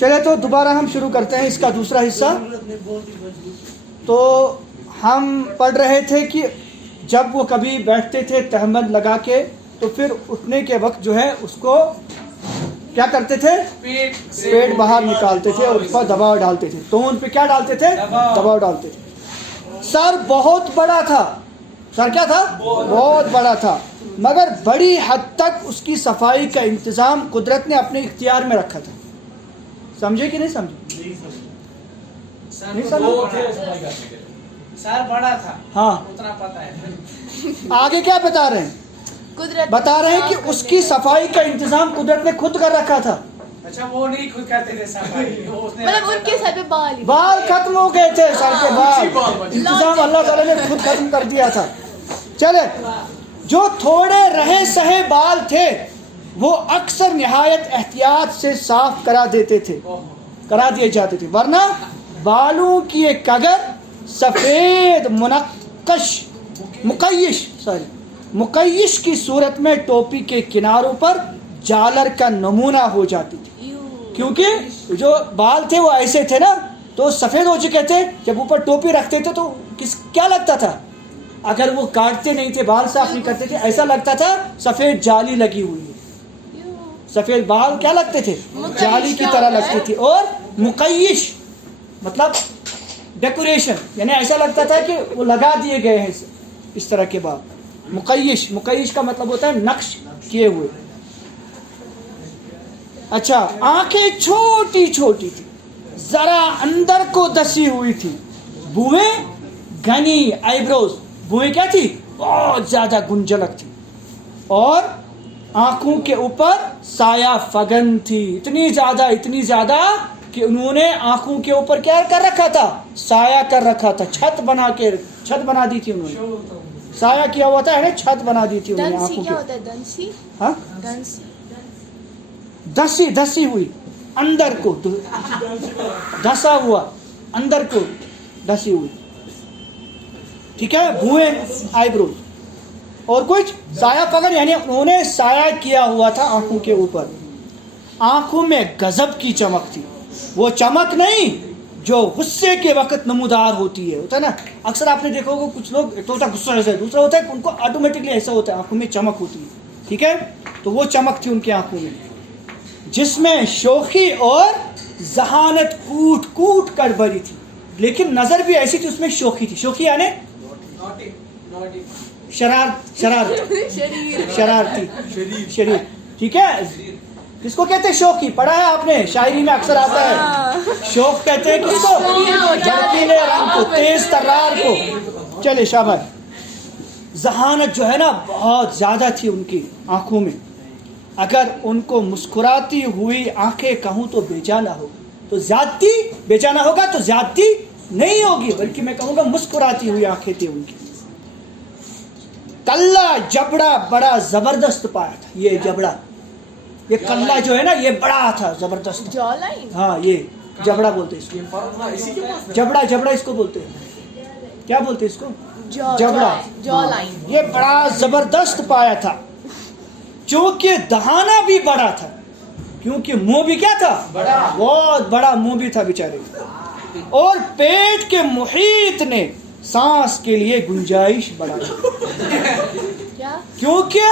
چلے تو دوبارہ ہم شروع کرتے ہیں اس کا دوسرا حصہ. تو ہم پڑھ رہے تھے کہ جب وہ کبھی بیٹھتے تھے تہمت لگا کے تو پھر اٹھنے کے وقت جو ہے اس کو کیا کرتے تھے؟ پیٹ باہر نکالتے تھے اور اس پر دباؤ ڈالتے تھے. تو ان پہ کیا ڈالتے تھے؟ دباؤ ڈالتے تھے. سر بہت بڑا تھا. سر کیا تھا؟ بہت بڑا تھا، مگر بڑی حد تک اس کی صفائی کا انتظام قدرت نے اپنے اختیار میں رکھا تھا. سمجھے کہ نہیں سمجھے؟ نہیں سمجھے؟ سر بڑا تھا، ہاں اتنا پتا ہے. آگے کیا بتا رہے ہیں؟ بتا رہے ہیں کہ اس کی صفائی کا انتظام قدرت نے خود کر رکھا تھا. اچھا وہ نہیں خود کرتے تھے صفائی، مطلب ان کے سر پہ بال ختم ہو گئے تھے، سر کے بال انتظام اللہ تعالیٰ نے خود ختم کر دیا تھا. چلے، جو تھوڑے رہے سہے بال تھے وہ اکثر نہایت احتیاط سے صاف کرا دیے جاتے تھے، ورنہ بالوں کی ایک کگر سفید مقیش کی صورت میں ٹوپی کے کناروں پر جالر کا نمونہ ہو جاتی تھی. کیونکہ جو بال تھے وہ ایسے تھے نا، تو سفید ہو چکے تھے. جب اوپر ٹوپی رکھتے تھے تو کیا لگتا تھا؟ اگر وہ کاٹتے نہیں تھے، بال صاف نہیں کرتے تھے، ایسا لگتا تھا سفید جالی لگی ہوئی ہے. سفید بال کیا لگتے تھے؟ جالی کی طرح لگتی تھی. اور مقیش مطلب ڈیکوریشن، یعنی ایسا لگتا تھا کہ وہ لگا دیے گئے ہیں اس طرح کے بال. مقیش کا مطلب ہوتا ہے نقش کیے ہوئے. اچھا، آنکھیں چھوٹی چھوٹی تھی، ذرا اندر کو دسی ہوئی تھی. بوئیں گھنی، آئیبروز، بوئیں کیا تھی؟ بہت زیادہ گنجلک تھی. اور آنکھوں کے اوپر سایہ فگن تھی، اتنی زیادہ کہ انہوں نے آنکھوں کے اوپر کیا کر رکھا تھا؟ سایہ کر رکھا تھا. چھت بنا دی تھی انہوں نے. سایہ کیا ہوا تھا، یعنی چھت بنا دی تھی انہوں نے آنکھوں کے. ہاں، دسی ہوئی، اندر کو دسا ہوا، اندر کو دسی ہوئی. ٹھیک ہے. بھوئیں، آئیبروز اور کچھ سایہ فگن، یعنی انہوں نے سایہ کیا ہوا تھا آنکھوں کے اوپر. آنکھوں میں غضب کی چمک تھی. وہ چمک نہیں جو غصے کے وقت نمودار ہوتی ہے. ہوتا ہے نا، اکثر آپ نے دیکھا ہوگا کچھ لوگ، ایک تو ہوتا ہے غصہ ایسا ہے، دوسرا ہوتا ہے کہ ان کو آٹومیٹکلی ایسا ہوتا ہے، آنکھوں میں چمک ہوتی ہے. ٹھیک ہے. تو وہ چمک تھی ان کی آنکھوں میں، جس میں شوخی اور ذہانت کوٹ کر بھری تھی. لیکن نظر بھی ایسی تھی، اس میں شوخی تھی. شوخی یعنی شرارتی، شریر. ٹھیک ہے. کس کو کہتے ہیں شوخی؟ پڑھا ہے آپ نے، شاعری میں اکثر آتا ہے. شوق کہتے ہیں کس کو؟ بھڑکیلے رنگ کو، تیز ترار کو. چلے شاباش. ذہانت جو ہے نا بہت زیادہ تھی ان کی آنکھوں میں. اگر ان کو مسکراتی ہوئی آنکھیں کہوں تو بیجانہ ہوگا تو زیادتی نہیں ہوگی، بلکہ میں کہوں گا مسکراتی ہوئی آنکھیں تھی ان کی. کلہ جبڑا بڑا زبردست پایا تھا. یہ جبڑا، یہ کلہ جو ہے نا یہ بڑا تھا، زبردست. ہاں، یہ جبڑا بولتے ہیں اس کو. جبڑا اس کو بولتے ہیں. کیا بولتے ہیں اس کو؟ جبڑا. یہ بڑا زبردست پایا تھا، چونکہ دہانہ بھی بڑا تھا. کیونکہ منہ بھی کیا تھا؟ بہت بڑا منہ بھی تھا بیچارے. اور پیٹ کے محیط نے سانس کے لیے گنجائش بڑھا دی. کیونکہ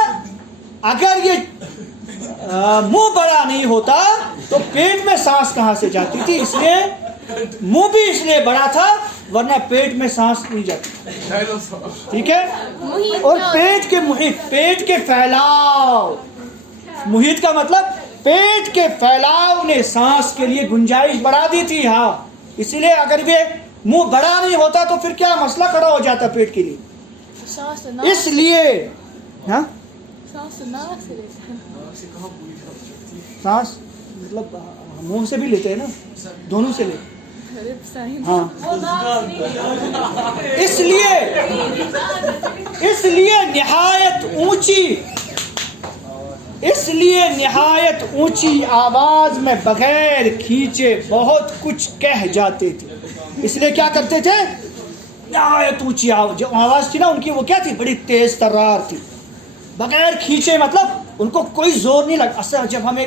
اگر یہ منہ بڑا نہیں ہوتا تو پیٹ میں سانس کہاں سے جاتی تھی؟ اس لیے منہ بھی اس لیے بڑا تھا، ورنہ پیٹ میں سانس نہیں جاتی. ٹھیک ہے. اور پیٹ کے محیط، پیٹ کے پھیلاؤ، محیط کا مطلب پیٹ کے پھیلاؤ نے سانس کے لیے گنجائش بڑھا دی تھی. ہاں، اسی لیے اگر یہ منہ بڑا نہیں ہوتا تو پھر کیا مسئلہ کھڑا ہو جاتا پیٹ کے لیے. اس لیے ہاں، سانس مطلب منہ سے بھی لیتے ہیں نا، دونوں سے لیتے. ہاں، اس لیے نہایت اونچی آواز میں بغیر کھینچے بہت کچھ کہہ جاتے تھے. اس لیے کیا کرتے تھے؟ نہایت اونچی آواز تھی نا ان کی، وہ کیا تھی؟ بڑی تیز ترار تھی. بغیر کھینچے مطلب ان کو کوئی زور نہیں لگا. اصل جب ہمیں